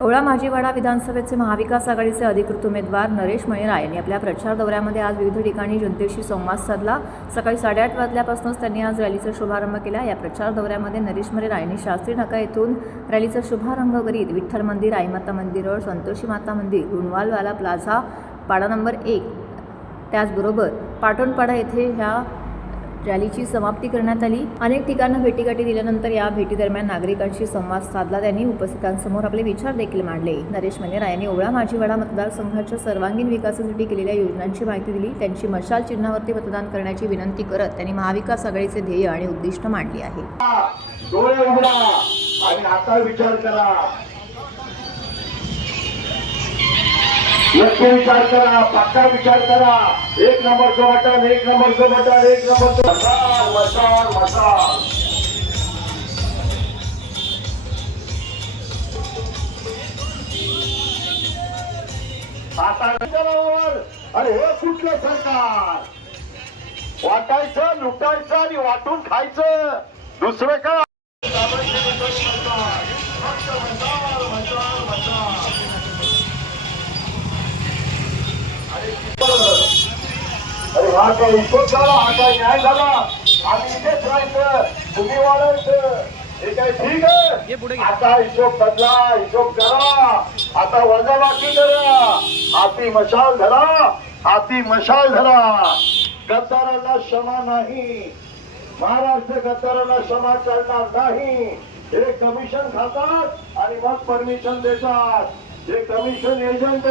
ओळा माजीवाडा विधानसभेचे महाविकास आघाडीचे अधिकृत उमेदवार नरेश मणिराय यांनी आपल्या प्रचार दौऱ्यामध्ये आज विविध ठिकाणी जनतेशी संवाद साधला। सकाळी 8:30 वाजल्यापासूनच त्यांनी आज रॅलीचा शुभारंभ केला। या प्रचार दौऱ्यामध्ये नरेश मणिराय यांनी शास्त्री नाका येथून रॅलीचा शुभारंभ करीत विठ्ठल मंदिर, आईमाता मंदिर, संतोषी माता मंदिर, गुणवालवाला प्लाझा, पाडा नंबर 1, त्याचबरोबर पाटणपाडा येथे ह्या रॅलीची समाप्ती करण्यात आली। अनेक ठिकाणी भेटीगाठी दिल्यानंतर या भेटीदरम्यान नागरिकांशी संवाद साधला। त्यांनी उपस्थितांसमोर आपले विचार देखील मांडले। नरेश मणिराय यांनी ओळा माजीवाडा मतदारसंघाच्या सर्वांगीण विकासासाठी केलेल्या योजनांची माहिती दिली। त्यांची मशाल चिन्हावरती मतदान करण्याची विनंती करत त्यांनी महाविकास आघाडीचे ध्येय आणि उद्दिष्ट मांडली आहे। डोळे उघडा आणि आता विचार करा, लक्ष विचार करा, पक्का विचार करा। एक नंबरचं बटन, एक नंबरचं बटन, एक नंबरचं मशाल, मशाल, मशाल। आता अरे हे कुठलं सरकार? वाटायचं, लुटायचं आणि वाटून खायचं, दुसरं का? अरे हा काय हिशोब झाला, हा काय न्याय झाला? आम्ही इथेच राहायचं, तुम्ही वाढायचं, हे काय ठीक आहे? आता हिशोब बदला, हिशोब करा, आता वजाबाकी करा, हाती मशाल धरा, हाती मशाल धरा। गद्दाराला क्षमा नाही, महाराष्ट्र गद्दाराला क्षमा करणार नाही। हे कमिशन खातात आणि मग परमिशन देतात, हे कमिशन एजंट